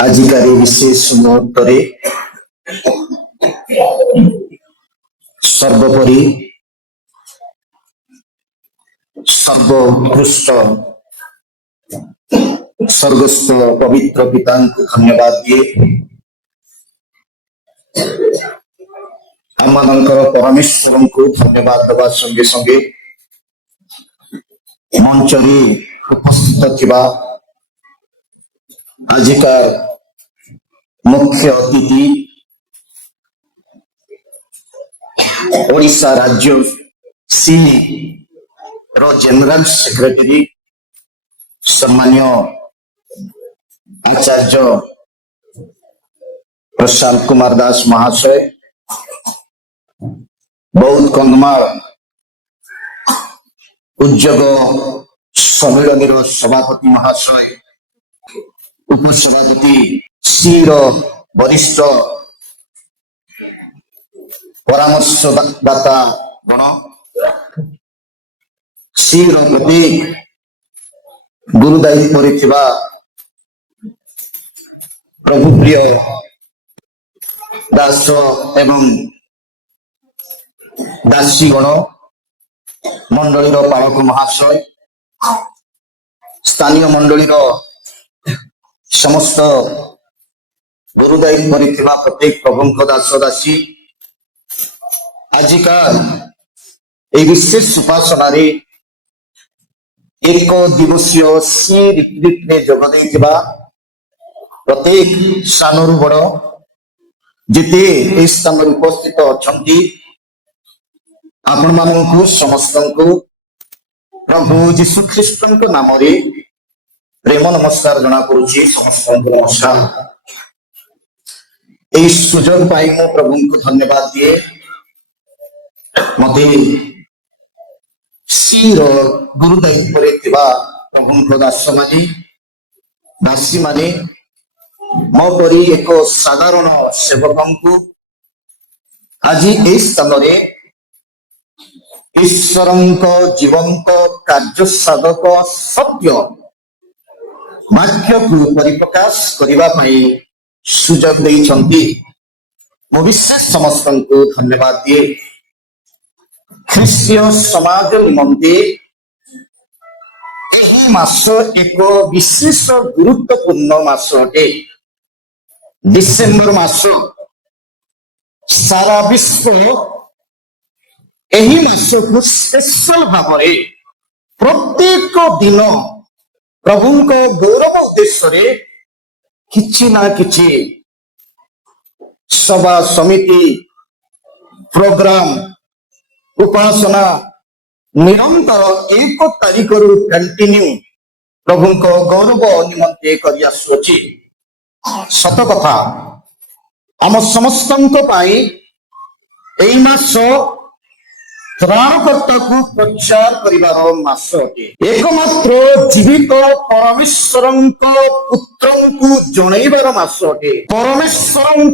आजिकार विशेष मुहूर्त सर्वोपरि सर्वोत्कृष्ट स्वर्गस्थ पवित्र पिता को धन्यवाद दिए आम परमेश्वर को धन्यवाद देवा संगे संगे मंचरी उपस्थित थिबा आजिकार मुख्य अतिथि ओडिशा राज्य सी रो जनरल सेक्रेटरी सम्मान्य आचार्य प्रशांत कुमार दास महाशय, बहुत कंधमाल उद्योग सम्मेलन सभापति महाशय, उपसभापति सी वरिष्ठ परामर्शदाता गण सी प्रति गुरु दायित्व प्रभु प्रिय दास एवं दासीगण मंडली पालक महाशय, स्थानीय मंडली समस्त गुरु दायित्व प्रत्येक प्रभु दास दासी आजिकार विशेष उपासना एक दिवसीय सी रिट्रीट में जोगदे प्रत्येक स्थान बड़ जिते स्थान उपस्थित अच्छा आपण मानू समस्त को प्रभु जीशु ख्रीष्ट नाम प्रेम नमस्कार जना करुच्ची। समस्त नमस्कार। यही सुजोग पाई मु प्रभु को धन्यवाद दिए मते सी गुरु दायित्व प्रभु दास माने दासी माने मो परी एक साधारण सेवक को आज ए स्थान ईश्वर जीवंत कार्य साधक सत्य वाक्य को परिप्रकाश करने सुजोग देइछंती। मो विशेष समस्त को धन्यवाद दिए। ख्रीष्टीय समाज निमंते मास एक विशेष गुरुत्वपूर्ण मास अटे। डिसेम्बर मास सारा विश्व यही मास को स्पेशल भाव प्रत्येक दिन प्रभु गौरव उद्देश्य किछि ना किछि सभा समिति प्रोग्राम उपासना निरंतर एक तारीख रु कंटिन्यू प्रभु गौरव निमंते करि आसुछि। सत कथा आम समस्त मास त्राणकर्ता को प्रचार करिवार मास अटे। एकमात्र जीवित परमेश्वर पुत्र को जनइबार मास अटे। परमेश्वर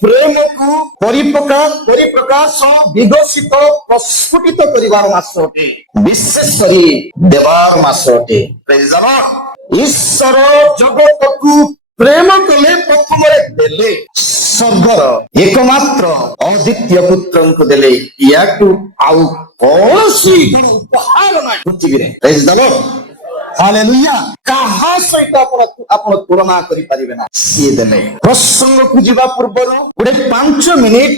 प्रेम को परिप्रकाश विकसित प्रस्फुटित करिवार मास अटे। विशेष करी देवार मास अटे। Praise the Lord. ईश्वर जगत को प्रेम कले प्रथम देले स्वर्गर एकमात्र अद्वितीय पुत्र को देले या आउ कौन उपहार ना पृथ्वी रे। Praise the Lord. हालेलुया। कहा सहित आपण तुलना करि परिबे ना सी देले। प्रसंग को जीवा पूर्व गोटे 5 मिनिट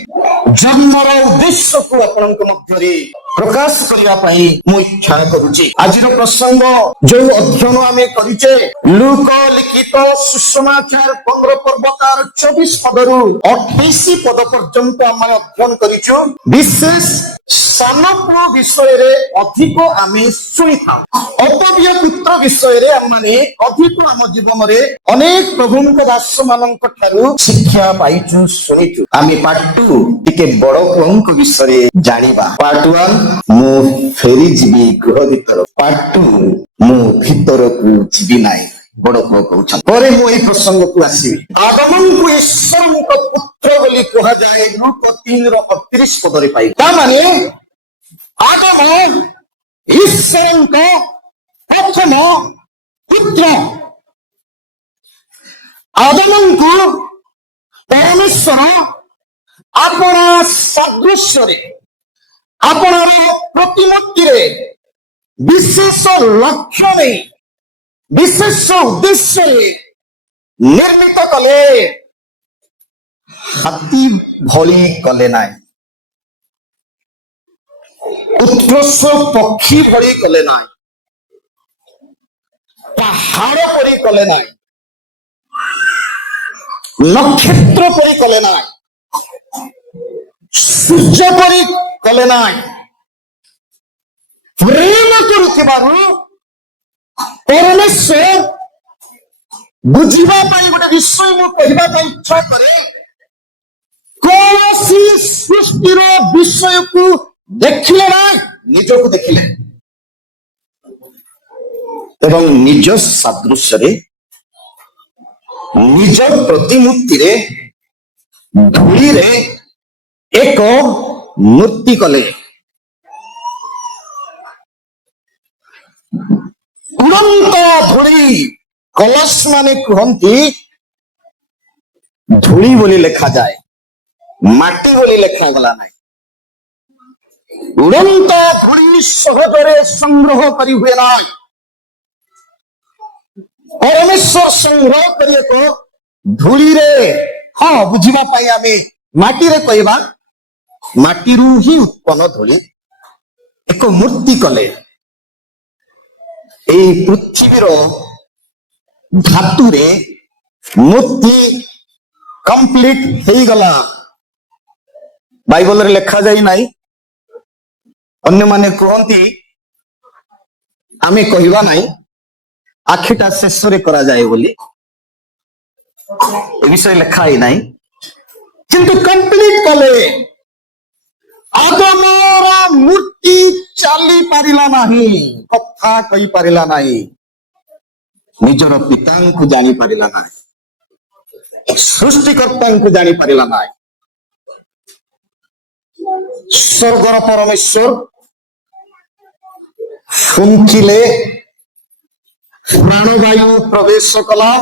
जन्मर उद्देश्य को आपनक मध्य प्रकाश करिया पई मु इच्छा करूची। आज प्रसंग जो अध्ययन आमे करिचे लूक लिखित सुसमाचार 15 पर्व तार 24 पदरु 28 पद पर्यंत आम अध्ययन करिछु। विशेष सानपुर विषय रे अधिक आमे सुनि था। अतव्य पुत्र विषय रे हम माने अधिक आम जीवन रे अनेक प्रभुक दास मानक ठारू शिक्षा पाइछु सुनिछु। आमे पार्ट 2 टिके बड़ प्रभुक विषय जानिबा। पार्ट 1 मु फेरी जीवी गृह भीतर। पार्ट 2 मु भीतर को जीवी नाई बड़ कहउछन। परे मु एई प्रसंग को आसीबी। आदम को ईश्वर को पुत्र बोली कहा जाए लूक 3 रो 38 पद रे पाई। ता माने आदम ईश्वर को प्रथम पुत्र ଆଦମଙ୍କୁ ପରମେଶ୍ୱର ଆପଣା ସାଦୃଶ୍ୟରେ ଆପଣାର ପ୍ରତିମୂର୍ତ୍ତିରେ ବିଶେଷ ଲକ୍ଷ୍ୟ ନେଇ ବିଶେଷ ଉଦ୍ଦେଶ୍ୟରେ ନିର୍ମିତ କଲେ। ହାତୀ ଭଳି କଲେ ନାହିଁ, ଉତ୍କର୍ଷ ପକ୍ଷୀ ଭଳି କଲେ ନାହିଁ, ପାହାଡ଼ ପରି କଲେ ନାହିଁ, ନକ୍ଷତ୍ର ପରି କଲେ ନାହିଁ, ସୂର୍ଯ୍ୟ ପରି କଲେ ନାହିଁ। ପ୍ରେମ କରୁଥିବାରୁ ପରମେଶ୍ୱର ବୁଝିବା ପାଇଁ ଗୋଟେ ବିଷୟ ମୁଁ କହିବା ପାଇଁ ଇଚ୍ଛା କରେ। କୌଣସି ସୃଷ୍ଟିର ବିଷୟକୁ ଦେଖିଲେ ନାହିଁ, ନିଜକୁ ଦେଖିଲେ ଏବଂ ନିଜ ସାଦୃଶ୍ୟରେ ନିଜ ପ୍ରତିମୂର୍ତ୍ତିରେ ଧୂଳିରେ ଏକ ମୂର୍ତ୍ତି କଲେ। ଉଡ଼ନ୍ତ ଧୂଳି, କଲସ ମାନେ କୁହନ୍ତି ଧୂଳି ବୋଲି ଲେଖାଯାଏ, ମାଟି ବୋଲି ଲେଖାଗଲା ନାହିଁ। ଉଡ଼ନ୍ତ ଧୂଳି ସହଜରେ ସଂଗ୍ରହ କରି ହୁଏ ନାହିଁ। ପରମେଶ୍ୱର ସଂଗ୍ରହ କରିବାକୁ ଧୂଳିରେ, ହଁ ବୁଝିବା ପାଇଁ ଆମେ ମାଟିରେ କହିବା, ମାଟିରୁ ହିଁ ଉତ୍ପନ୍ନ ଧୂଳି ଏକ ମୂର୍ତ୍ତି କଲେ। এই ପୃଥିବୀର ଧାତୁରେ ମୂର୍ତ୍ତି କମ୍ପ୍ଲିଟ ହେଇଗଲା। ବାଇବଲରେ ଲେଖାଯାଇ ନାହିଁ। ଅନ୍ୟମାନେ କୁହନ୍ତି, ଆମେ କହିବା ନାହିଁ, ଆଖିଟା ଶେଷରେ କରାଯାଏ ବୋଲି, ଏ ବିଷୟ ଲେଖା ହେଇନାହିଁ। କିନ୍ତୁ କମ୍ପ୍ଲିଟ କଲେ। ଆଦମର ମୂର୍ତ୍ତି ଚାଲି ପାରିଲା ନାହିଁ, କଥା କହିପାରିଲା ନାହିଁ, ନିଜର ପିତାଙ୍କୁ ଜାଣିପାରିଲା ନାହିଁ, ସୃଷ୍ଟିକର୍ତ୍ତାଙ୍କୁ ଜାଣିପାରିଲା ନାହିଁ। ସ୍ୱର୍ଗର ପରମେଶ୍ୱର ଫୁଙ୍କିଲେ, ପ୍ରାଣବାୟୁ ପ୍ରବେଶ କଲା,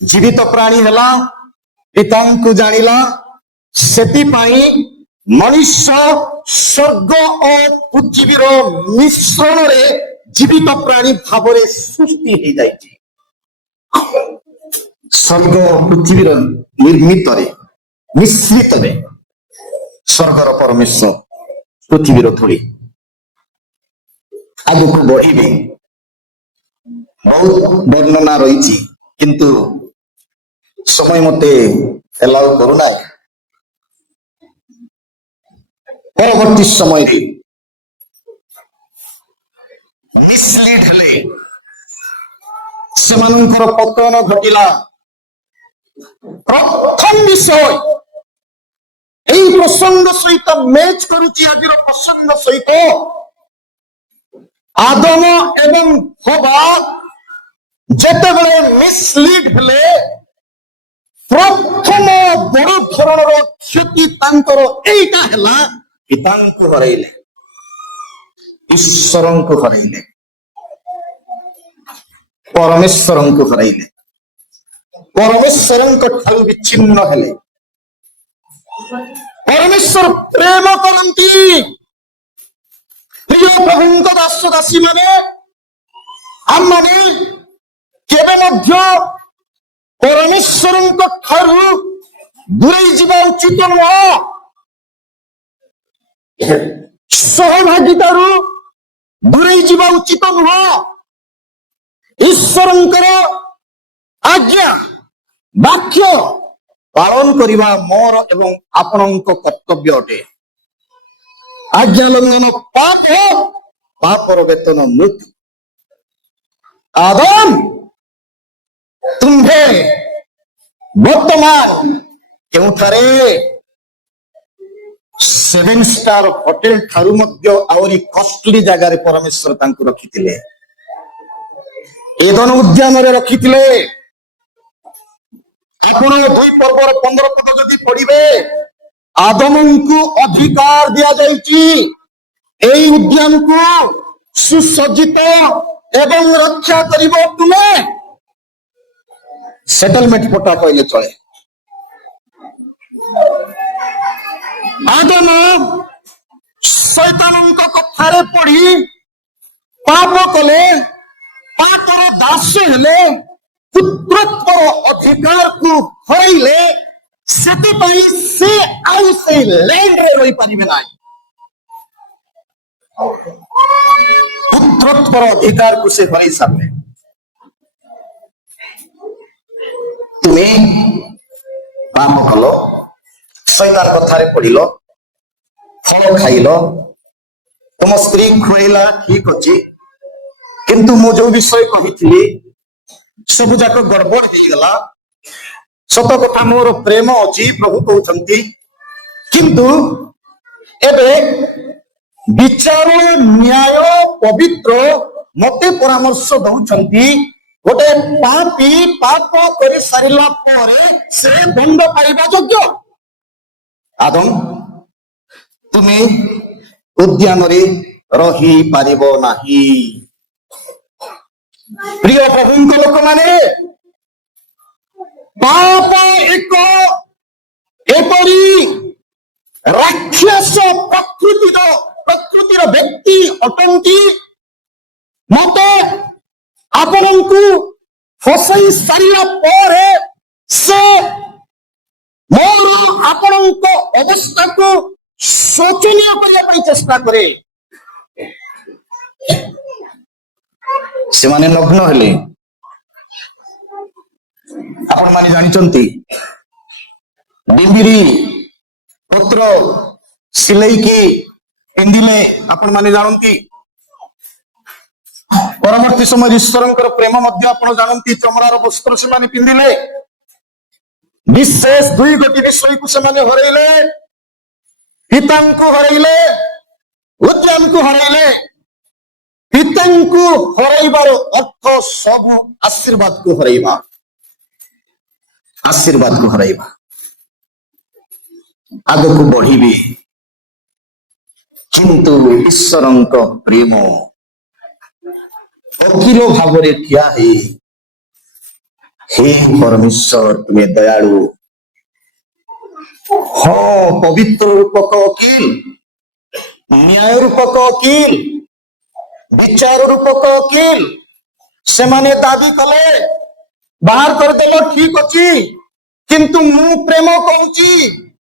ଜୀବିତ ପ୍ରାଣୀ ହେଲା, ପିତାଙ୍କୁ ଜାଣିଲା। ସେଥିପାଇଁ ମଣିଷ ସ୍ୱର୍ଗ ଓ ପୃଥିବୀର ମିଶ୍ରଣରେ ଜୀବିତ ପ୍ରାଣୀ ଭାବରେ ସୃଷ୍ଟି ହେଇଯାଇଛି। ସ୍ୱର୍ଗ ପୃଥିବୀର ନିର୍ମିତରେ ମିଶ୍ରିତରେ ସ୍ୱର୍ଗର ପରମେଶ୍ୱର ପୃଥିବୀର ଧୂଳି। ଆଗକୁ ବଢିବେ, ବହୁତ ବର୍ଣ୍ଣନା ରହିଛି, କିନ୍ତୁ ସମୟ ମତେ ଏଲାଉ କରୁନାହିଁ। ପରବର୍ତ୍ତୀ ସମୟରେ ମିସଲିଡ୍ ହେଲେ, ସେମାନଙ୍କର ପତନ ଘଟିଲା। ପ୍ରଥମ ବିଷୟ এই প্রসঙ্গ সহিত ম্যাচ করুছি আজর প্রসঙ্গ সহিত। আদম এবং হবা যেতবেলে মিসলিড হেলে, প্রথম বড় ধরনের ক্ষতি তাঙ্কর এইটা হেলা, পিতাଙ୍କୁ হরাইলে, ঈশ্বরଙ୍କୁ হরাইলে, ପରମେଶ୍ୱରଙ୍କୁ ହରାଇଲେ, ପରମେଶ୍ୱରଙ୍କ ଠାରୁ ବିଚ୍ଛିନ୍ନ ହେଲେ। ପରମେଶ୍ୱର ପ୍ରେମ କରନ୍ତି। ପ୍ରିୟ ପ୍ରଭୁଙ୍କ ଦାସ ଦାସୀ ମାନେ, ଆମମାନେ କେବେ ମଧ୍ୟ ପରମେଶ୍ୱରଙ୍କ ଠାରୁ ଦୂରେଇ ଯିବା ଉଚିତ ନୁହଁ। ସହଭାଗିତାରୁ ଦୂରେଇ ଯିବା ଉଚିତ ନୁହଁ। ଈଶ୍ୱରଙ୍କର ଆଜ୍ଞା ବାକ୍ୟ ପାଳନ କରିବା ମୋର ଏବଂ ଆପଣଙ୍କ କର୍ତ୍ତବ୍ୟ ଅଟେ। ଆଜ୍ଞା ଲଙ୍ଘନ ପାପ, ପାପର ବେତନ ମୃତ୍ୟୁ। ଆଦମ, ତୁମ୍ଭେ ବର୍ତ୍ତମାନ କେଉଁଠାରେ? 7 ଷ୍ଟାର ହୋଟେଲ ଠାରୁ ମଧ୍ୟ ଆହୁରି କଷ୍ଟଲି ଜାଗାରେ ପରମେଶ୍ୱର ତାଙ୍କୁ ରଖିଥିଲେ। ଏଦନ ଉଦ୍ୟାନରେ ରଖିଥିଲେ। ଆପଣ 2 ପର୍ବର 15 ପଦ ଯଦି ପଢିବେ, ଆଦମଙ୍କୁ ଅଧିକାର ଦିଆଯାଇଛି এই ଉଦ୍ୟାନକୁ ସୁସଜ୍ଜିତ ଏବଂ ରକ୍ଷା କରିବ ତୁମେ। ସେଟଲମେଣ୍ଟ ପଟା କହିଲେ ଚଳେ। ଆଦମ ଶୈତାନଙ୍କ କଥାରେ ପଡି ପାପ କଲେ, ପାପର ଦାସ ହେଲେ, ପୁତ୍ରତ୍ୱ ଅଧିକାରକୁ ହରାଇଲେ। ସେଥିପାଇଁ ସେ ଆଉ ସେଇ ଲ୍ୟାଣ୍ଡରେ ରହିପାରିବେ ନାହିଁ। ପୁତ୍ରତ୍ୱର ଅଧିକାରକୁ ସେ ହରାଇ ସାରିଲେ। ତୁମେ ପାପ କଲ, ଶୈତାନ କଥାରେ ପଡିଲ, ଫଳ ଖାଇଲ, ତମ ସ୍ତ୍ରୀ ଖୁଆଇଲା, ଠିକ ଅଛି, କିନ୍ତୁ ମୁଁ ଯୋଉ ବିଷୟ କହିଥିଲି ସବୁ ଯାକ ଗଡବଡ ହେଇଗଲା। ସତ କଥା, ମୋର ପ୍ରେମ ଅଛି, ପ୍ରଭୁ କହୁଛନ୍ତି, କିନ୍ତୁ ଏବେ ବିଚାର, ନ୍ୟାୟ, ପବିତ୍ର ମତେ ପରାମର୍ଶ ଦଉଛନ୍ତି, ଗୋଟେ ପାପୀ ପାପ କରି ସାରିଲା ପରେ ସେ ଦଣ୍ଡ ପାଇବା ଯୋଗ୍ୟ। ଆଦମ, ତୁମେ ଉଦ୍ୟାନରେ ରହିପାରିବ ନାହିଁ। ପ୍ରିୟ ପ୍ରଭୁଙ୍କ ଲୋକମାନେ, ପାପ ଏକ ଏପରି ରାକ୍ଷସ ପ୍ରକୃତିର ବ୍ୟକ୍ତି ଅଟନ୍ତି, ମତେ ଆପଣଙ୍କୁ ଫସାଇ ସାରିଲା ପରେ ସେ ମୋର ଆପଣଙ୍କ ଅବସ୍ଥାକୁ ଶୋଚନୀୟ କରିବା ପାଇଁ ଚେଷ୍ଟା କରେ। ସେମାନେ ନଗ୍ନ ହେଲେ। ଆପଣ ମାନେ ଜାଣିଛନ୍ତି, ଡିମ୍ବିରି ପୁତ୍ର ସିଲେଇକି ପିନ୍ଧିଲେ ଆପଣ ମାନେ ଜାଣନ୍ତି। ପରବର୍ତ୍ତୀ ସମୟରେ ଈଶ୍ୱରଙ୍କର ପ୍ରେମ ମଧ୍ୟ ଆପଣ ଜାଣନ୍ତି, ଚମଡ଼ାର ବସ୍ତ୍ର ସେମାନେ ପିନ୍ଧିଲେ। ବିଶେଷ ଦୁଇ ଗୋଟି ବିଷୟକୁ ସେମାନେ ହରାଇଲେ, ପିତାଙ୍କୁ ହରାଇଲେ, ଉଦ୍ୟାନକୁ ହରାଇଲେ। ପିତାଙ୍କୁ ହରାଇବାର ଅର୍ଥ ସବୁ ଆଶୀର୍ବାଦକୁ ହରାଇବା, ଆଶୀର୍ବାଦକୁ ହରାଇବା। ଆଗକୁ ବଢିବେ, କିନ୍ତୁ ଈଶ୍ୱରଙ୍କ ପ୍ରେମ ଅଖିଳ ଭାବରେ ଠିଆ ହେଇ, ହେ ପରମେଶ୍ୱର ତୁମେ ଦୟାଳୁ, ହଁ ପବିତ୍ର ରୂପକ ଅକିଲ, ନ୍ୟାୟ ରୂପକ ଅକିଲ, ବିଚାର ରୂପକ ଅକିଲ। ସେମାନେ ଦାବି କଲେ, ବାହାର କରିଦେଲ, ଠିକ ଅଛି, କିନ୍ତୁ ମୁଁ ପ୍ରେମ କହୁଛି,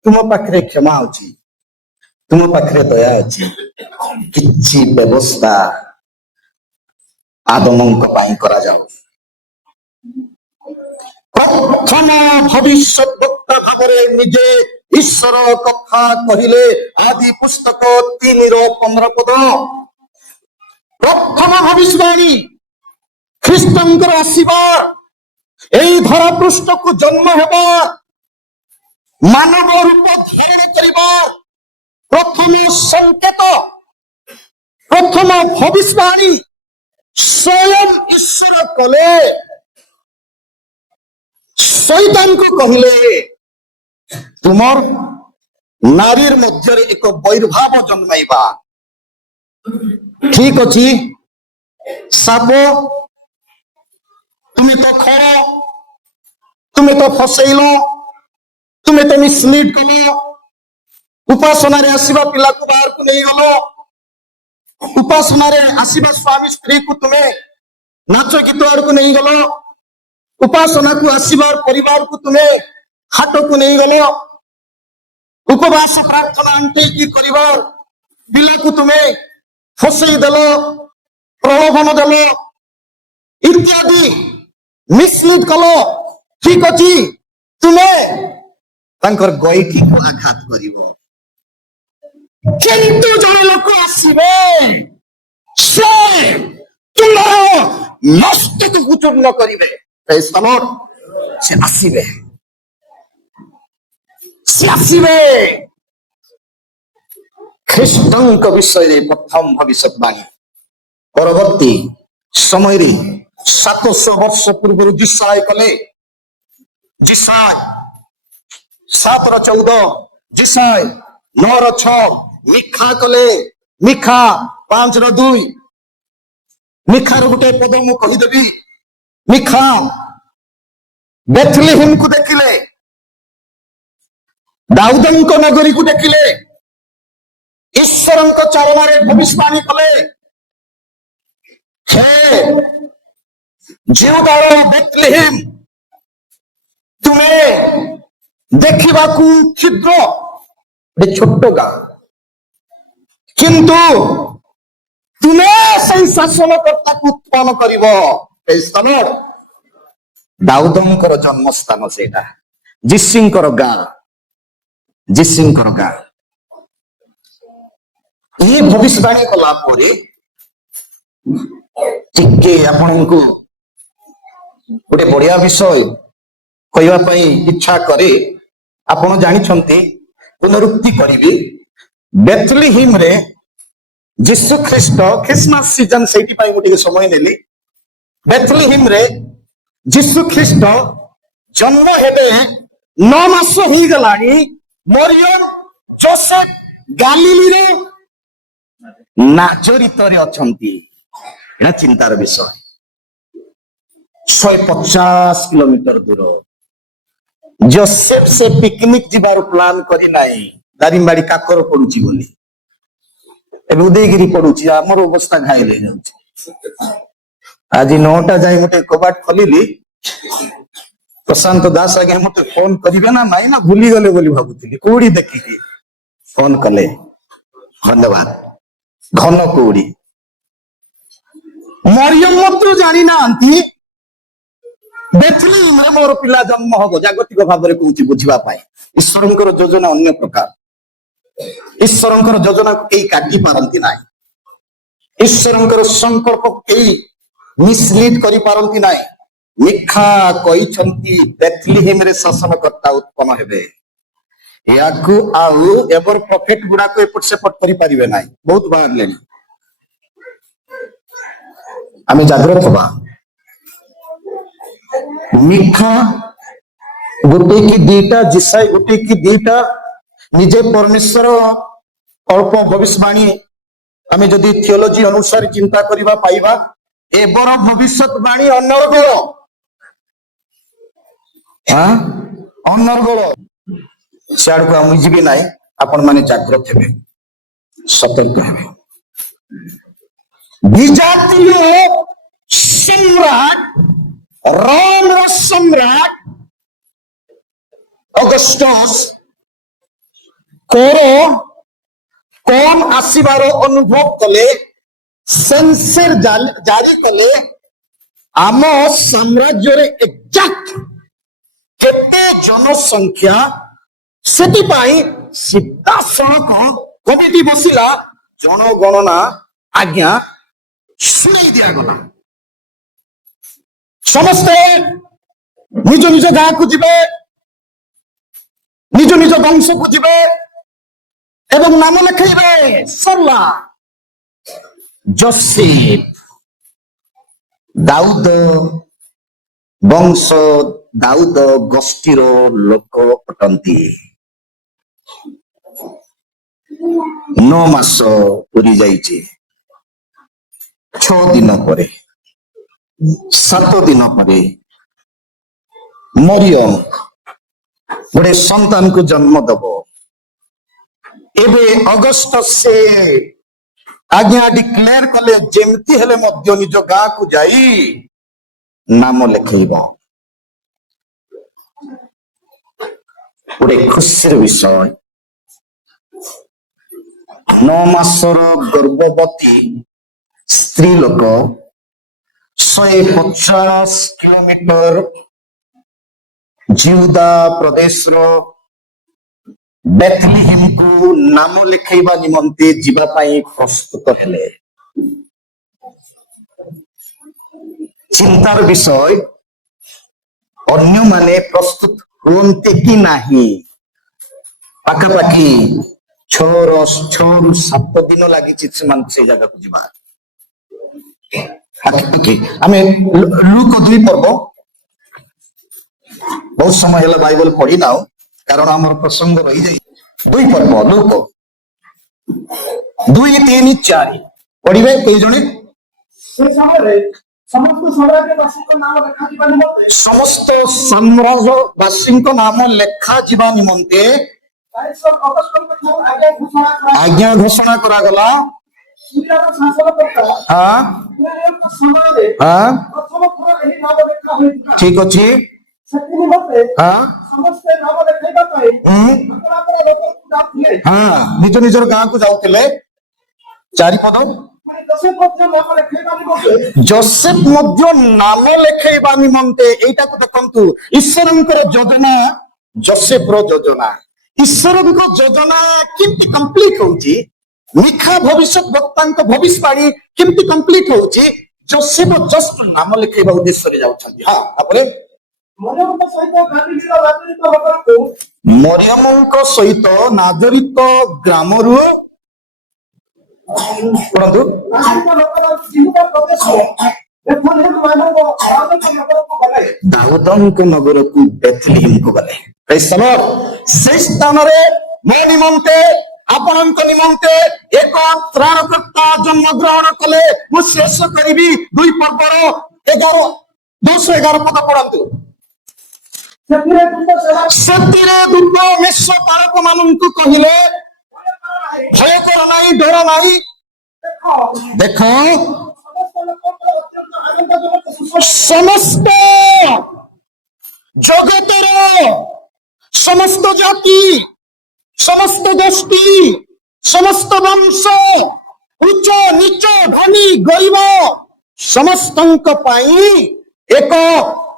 ତୁମ ପାଖରେ କ୍ଷମା ଅଛି, ତୁମ ପାଖରେ ଦୟା ଅଛି। କିଛି ବ୍ୟବସ୍ଥା ଆଦମଙ୍କ ପାଇଁ କରାଯାଉ। ପ୍ରଥମ ଭବିଷ୍ୟତ ବକ୍ତା ଭାବରେ ନିଜେ ଈଶ୍ୱର କଥା କହିଲେ। ଆଦି ପୁସ୍ତକ 3:15। ପ୍ରଥମ ଭବିଷ୍ୟବାଣୀ, ଖ୍ରୀଷ୍ଟଙ୍କର ଆସିବା, ଏଇ ଧରା ପୃଷ୍ଠକୁ ଜନ୍ମ ହେବା, ମାନବ ରୂପ ଧାରଣ କରିବା, ପ୍ରଥମ ସଂକେତ, ପ୍ରଥମ ଭବିଷ୍ୟବାଣୀ ସ୍ୱୟଂ ଈଶ୍ୱର କଲେ। ଶୈତାନକୁ କହିଲେ, ତୁମର ନାରୀର ମଧ୍ୟରେ ଏକ ବୈର୍ଭାବ ଜନ୍ମାଇବା। ଠିକ ଅଛି, ସାପ, ତୁମେ ତ ଖର, ତୁମେ ତ ଫସେଇଲ, ତୁମେ ତ ମିସଲିଡ କଲ, ଉପାସନାରେ ଆସିବା ପିଲାକୁ ବାହାରକୁ ନେଇଗଲ, ଉପାସନାରେ ଆସିବା ସ୍ୱାମୀ ସ୍ତ୍ରୀକୁ ତୁମେ ନାଚ ଗୀତ ଆଡକୁ ନେଇଗଲ, ଉପାସନାକୁ ଆସିବାର ପରିବାରକୁ ତୁମେ ହାଟକୁ ନେଇଗଲ, ଉପବାସ ପ୍ରାର୍ଥନା ଆଣ୍ଠେଇକି କରିବା ପିଲାକୁ ତୁମେ ଫସେଇ ଦେଲ, ପ୍ରଲୋଭନ ଦେଲ, ଇତ୍ୟାଦି ମିସଲିଡ କଲ। ଠିକ ଅଛି, ତୁମେ ତାଙ୍କର ଗଇଠିକୁ ଆଘାତ କରିବ, କିନ୍ତୁ ଜଣେ ଲୋକ ଆସିବେ, ସେ ତୁମର ମସ୍ତିଷ୍କକୁ ଚୂର୍ଣ୍ଣ କରିବେ। ସେ ଆସିବେ, ସେ ଆସିବେ। ଖ୍ରୀଷ୍ଟଙ୍କ ବିଷୟରେ ପ୍ରଥମ ଭବିଷ୍ୟତବାଣୀ ପରବର୍ତ୍ତୀ ସମୟରେ 700 ବର୍ଷ ପୂର୍ବରୁ ଯିଶାୟ କଲେ। ଯିଶାୟ 7:14, ଯିଶାୟ 9:6, ମିଖା କଲେ, ମିଖା 5:2। ମିଖାର ଗୋଟେ ପଦ ମୁଁ କହିଦେବି। ମିଖା ବେଥଲେହେମ୍ କୁ ଦେଖିଲେ, ଦାଉଦଙ୍କ ନଗରୀକୁ ଦେଖିଲେ, ଈଶ୍ୱରଙ୍କ ଚରଣରେ ଭବିଷ୍ୟବାଣୀ କଲେ, ହେ ଜିହୁଦାର ବେଥଲେହେମ୍, ତୁମେ ଦେଖିବାକୁ କ୍ଷୁଦ୍ର ଗୋଟେ ଛୋଟ ଗାଁ, କିନ୍ତୁ ତୁମେ ସେଇ ଶାସନକର୍ତ୍ତାକୁ ଉତ୍ପନ୍ନ କରିବ। ଦାଉଦଙ୍କର ଜନ୍ମସ୍ଥାନ ସେଇଟା, ଯୀଶୁଙ୍କର ଗାଁ, ଯୀଶୁଙ୍କର ଗାଁ। ଏହି ଭବିଷ୍ୟବାଣୀ କଲା ପରେ ଟିକେ ଆପଣଙ୍କୁ ଗୋଟେ ବଢିଆ ବିଷୟ କହିବା ପାଇଁ ଇଚ୍ଛା କରେ। ଆପଣ ଜାଣିଛନ୍ତି, ପୁନରୁକ୍ତି କରିବି, ବେଥଲେହେମରେ ଯୀଶୁ ଖ୍ରୀଷ୍ଟ, ଖ୍ରୀଷ୍ଟମାସ ସିଜନ, ସେଇଥିପାଇଁ ମୁଁ ଟିକେ ସମୟ ନେଲି। ବେଥଲେହେମରେ ଯୀଶୁ ଖ୍ରୀଷ୍ଟ ଜନ୍ମ ହେବେ 9 ମାସ ହେଇଗଲାଣି। ମରିୟମ ଯୋସେଫ ଗାଲିଲୀରେ ନାଜରିତରେ ଅଛନ୍ତି। ଏଟା ଚିନ୍ତାର ବିଷୟ। 150 କିଲୋମିଟର ଦୂର। ଯୋସେଫ ସେ ପିକନିକ ଯିବାର ପ୍ଲାନ କରି ନାହିଁ, ଦାରିମ୍ବାଡି କାକର ପଡୁଛି ବୋଲି, ଏବେ ଉଦୟଗିରି ପଡୁଛି। ଆମର ଅବସ୍ଥା ଘାଇଲ ହେଇଯାଉଛି। ଆଜି 9ଟା ଯାଇ ଗୋଟେ କବାଟ ଖୋଲିଲି, ପ୍ରଶାନ୍ତ ଦାସ ଆଜ୍ଞା ମତେ ଫୋନ କରିବେ ନା ନାଇଁ ନା ଭୁଲିଗଲେ ବୋଲି ଭାବୁଥିଲି। କୋଉଠି ଦେଖିକି ଫୋନ କଲେ, ଧନ୍ୟବାଦ। ଘନ କଉଡି ମରିୟମ ମଧ୍ୟ ଜାଣିନାହାନ୍ତି ବେଥଲେହେମରେ ମୋର ପିଲା ଜନ୍ମ ହବ। ଜାଗତିକ ଭାବରେ କହୁଛି ବୁଝିବା ପାଇଁ। ଈଶ୍ୱରଙ୍କର ଯୋଜନା ଅନ୍ୟ ପ୍ରକାର। ଈଶ୍ୱରଙ୍କର ଯୋଜନାକୁ କେହି କାଟି ପାରନ୍ତି ନାହିଁ। ଈଶ୍ୱରଙ୍କର ସଂକଳ୍ପକୁ କେହି ମିସଲିଡ୍ କରିପାରନ୍ତି ନାହିଁ। ମିଖା କହିଛନ୍ତି ବେଥଲେହେମରେ ଶାସନକର୍ତ୍ତା ଉତ୍ପନ୍ନ ହେବେ। ୟାକୁ ଆଉ ଏଭର ପ୍ରଫେଟ ଗୁଡାକ ଏପଟ ସେପଟ କରିପାରିବେ ନାହିଁ। ବହୁତ ବାହାରିଲେଣି। ଆମେ ଜାଗ୍ରତ ହବା। ମିଖା ଗୋଟେ କି ଦିଟା, ଜିସାଇ ଗୋଟେ କି ଦିଟା, ନିଜେ ପରମେଶ୍ୱର ଅଳ୍ପ ଭବିଷ୍ୟବାଣୀ ଆମେ ଯଦି ଥିଓଲୋଜି ଅନୁସାରେ ଚିନ୍ତା କରିବା ପାଇବା। ଏବର ଭବିଷ୍ୟତବାଣୀ ଅନର୍ଗଳ, ଅନର୍ଗଳ। ସିଆଡକୁ ଆମେ ଯିବି ନାହିଁ। ଆପଣ ମାନେ ଜାଗ୍ରତ ହେବେ, ସତର୍କ ହେବେ। ବିଜାତୀୟ ସମ୍ରାଟ, ରୋମର ସମ୍ରାଟ ଅଗଷ୍ଟସ୍ କଣ ଆସିବାର ଅନୁଭବ କଲେ, ସେନ୍ସର ଜାରି କଲେ। ଆମ ସାମ୍ରାଜ୍ୟରେ ଏକ୍ଜାକ୍ଟ କେତେ ଜନସଂଖ୍ୟା, ସେଥିପାଇଁ ସିଧାସଳଖ କମିଟି ବସିଲା, ଜନଗଣନା ଆଜ୍ଞା ଶୁଣେଇ ଦିଆଗଲା। ସମସ୍ତେ ନିଜ ନିଜ ଗାଁକୁ ଯିବେ, ନିଜ ନିଜ ବଂଶକୁ ଯିବେ ଏବଂ ନାମ ଲେଖେଇବେ। ସରିଲା। ଯୋସେଫ ଦାଉଦ ବଂଶ, ଦାଉଦ ଗୋଷ୍ଠୀର ଲୋକ ଅଟନ୍ତି। 9 ମାସ ପୁରି ଯାଇଛି। 6 ଦିନ ପରେ, 7 ଦିନ ପରେ ମରିୟମ ଗୋଟେ ସନ୍ତାନକୁ ଜନ୍ମ ଦବ। ଏବେ ଅଗଷ୍ଟ ସେ ଆଜ୍ଞା ଡିକ୍ଲେୟାର କଲେ, ଯେମିତି ହେଲେ ମଧ୍ୟ ନିଜ ଗାଁକୁ ଯାଇ ନାମ ଲେଖେଇବ। ଗୋଟେ ଖୁସିର ବିଷୟ। 9 ମାସର ଗର୍ଭବତୀ ସ୍ତ୍ରୀ ଲୋକ 150 କିଲୋମିଟର ଜିହୁଦା ପ୍ରଦେଶର ବେଥଲେହେମକୁ ନାମ ଲେଖେଇବା ନିମନ୍ତେ ଯିବା ପାଇଁ ପ୍ରସ୍ତୁତ ହେଲେ। ଚିନ୍ତାର ବିଷୟ, ଅନ୍ୟମାନେ ପ୍ରସ୍ତୁତ ହୁଅନ୍ତି କି ନାହିଁ। ପାଖାପାଖି 6ରୁ 7 ଦିନ ଲାଗିଛି ସେମାନେ ସେଇ ଜାଗାକୁ ଯିବା। ଆମେ ଲୁକ 2 ପର୍ବ ବହୁତ ସମୟ ହେଲା ବାଇବଲ ପଢି ନାଉ, କାରଣ ଆମର ପ୍ରସଙ୍ଗ ରହିଯାଇ। 2 ପର୍ବ ଲୁକ 2, 3, 4 ପଢିବେ କେଇ ଜଣେ। ସେ ସମୟରେ ସମସ୍ତ ସାମ୍ରାଜ୍ୟବାସୀଙ୍କ ନାମ ଲେଖାଯିବା ନିମନ୍ତେ ସମସ୍ତ ସାମ୍ରାଜ୍ୟବାସୀଙ୍କ ନାମ ଲେଖାଯିବା ନିମନ୍ତେ 22 ଅଗଷ୍ଟଙ୍କ ଠାରୁ ଆଜ୍ଞା ଘୋଷଣା କରାଗଲା। ସିରିଆର ଶାସନକର୍ତ୍ତା ହଁ କୁରେନିୟଙ୍କ ସମୟରେ ହଁ ପ୍ରଥମ ଥର ଏହି ନାମ ଲେଖା ହୋଇଥିଲା। ଠିକ ଅଛି। ସେଥି ନିମନ୍ତେ ହଁ ସମସ୍ତେ ନାମ ଲେଖାଇବା ପାଇଁ ହୁଁ, ଆପଣଙ୍କର ଲୋକଙ୍କୁ ଡାକୁଥିଲେ। ହଁ ନିଜ ନିଜର ଗାଁକୁ ଯାଉଥିଲେ। ଚାରିପଦ ପୁଣି ଯୋସେଫ ମଧ୍ୟ ନାମ ଲେଖାଇବା ନିମନ୍ତେ ଯୋସେଫ ମଧ୍ୟ ନାମ ଲେଖେଇବା ନିମନ୍ତେ, ଏଇଟାକୁ ଦେଖନ୍ତୁ, ଈଶ୍ୱରଙ୍କର ଯୋଜନା, ଯୋସେଫର ଯୋଜନା, ଈଶ୍ୱରଙ୍କ ଯୋଜନା କେମିତି କମ୍ପ୍ଲିଟ ହଉଛି, ମିଖା ଭବିଷ୍ୟତ ବକ୍ତାଙ୍କ ଭବିଷ୍ୟବାଣୀ କେମିତି କମ୍ପ୍ଲିଟ ହଉଛି, ଯୋସେଫ ଜଷ୍ଟ ନାମ ଲେଖେଇବା ଉଦ୍ଦେଶ୍ୟରେ ଯାଉଛନ୍ତି। ହଁ, ତାପରେ ମରିୟମଙ୍କ ସହିତ ଗାଲିଲର ନାଗରିକ ଲୋକଙ୍କୁ ମରିୟମଙ୍କ ସହିତ ନାଜରିତ ଗ୍ରାମରୁ ପଢନ୍ତୁ ନାଗରିକ ଲୋକର ଜିହୁଦା ପ୍ରଦେଶରେ ବେଥଲେହେମ ନାମକ ଦାଉଦଙ୍କ ନଗରକୁ ଗଲେ। ଦାଉଦଙ୍କ ନଗରକୁ ବେଥଲେହେମକୁ ଗଲେ। Praise the Lord। ସେଇ ସ୍ଥାନରେ ମୋ ନିମନ୍ତେ, ଆପଣଙ୍କ ନିମନ୍ତେ ଏକ ତ୍ରାଣକର୍ତ୍ତା ଜନ୍ମଗ୍ରହଣ କଲେ। ମୁଁ ଶେଷ କରିବି 2 ପର୍ବର 10-11 ପଦ ପଢନ୍ତୁ। ସେଥିରେ ଦୂତ ମିଶ୍ର ପାଳକ ମାନଙ୍କୁ କହିଲେ, ଭୟ କର ନାହିଁ, ଡର ନାହିଁ। ଦେଖ ସମସ୍ତ ଜଗତର ସମସ୍ତ ଜାତି, ସମସ୍ତ ଗୋଷ୍ଠୀ, ସମସ୍ତ ବଂଶ, ଉଚ୍ଚ ନିଚ, ଧନୀ ଗରିବ ସମସ୍ତଙ୍କ ପାଇଁ ଏକ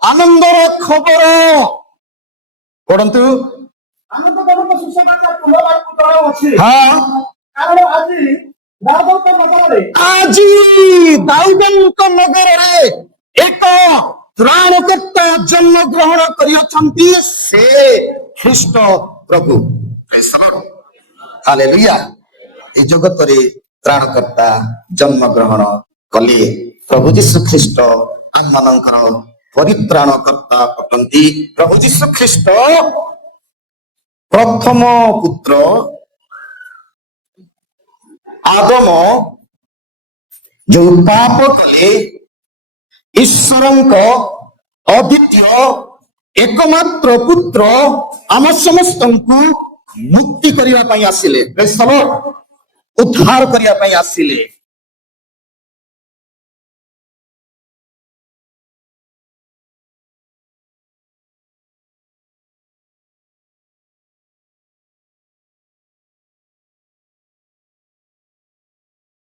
ଆନନ୍ଦର ଖବର। ପଢନ୍ତୁ। ଆନନ୍ଦଜନକ ସୁସମାଚାର ପୁନର୍ବାକୁ ଜଣାଉଛି। ହଁ, କାରଣ ଆଜି ଦାଉଦଙ୍କ ନଗରରେ ଦାଉଦଙ୍କ ନଗରରେ ଏକ ତ୍ରାଣକର୍ତ୍ତା ଜନ୍ମଗ୍ରହଣ କରିଅଛନ୍ତି, ସେ ଖ୍ରୀଷ୍ଟ ପ୍ରଭୁ। ହାଲେଲୁୟା। এই ଜଗତରେ ତ୍ରାଣକର୍ତ୍ତା ଜନ୍ମଗ୍ରହଣ କଲେ। ପ୍ରଭୁ ଯୀଶୁ ଖ୍ରୀଷ୍ଟ ଆମମାନଙ୍କର ପରିତ୍ରାଣକର୍ତ୍ତା ଅଟନ୍ତି। ପ୍ରଭୁ ଯୀଶୁ ଖ୍ରୀଷ୍ଟ ପ୍ରଥମ ପୁତ୍ର ଆଦମ ଯୋଉ ପାପ କଲେ, ଈଶ୍ୱରଙ୍କ ଅଦ୍ୱିତୀୟ ଏକମାତ୍ର ପୁତ୍ର ଆମ ସମସ୍ତଙ୍କୁ ମୁକ୍ତି କରିବା ପାଇଁ ଆସିଲେ। Praise the Lord। ଉଦ୍ଧାର କରିବା ପାଇଁ ଆସିଲେ।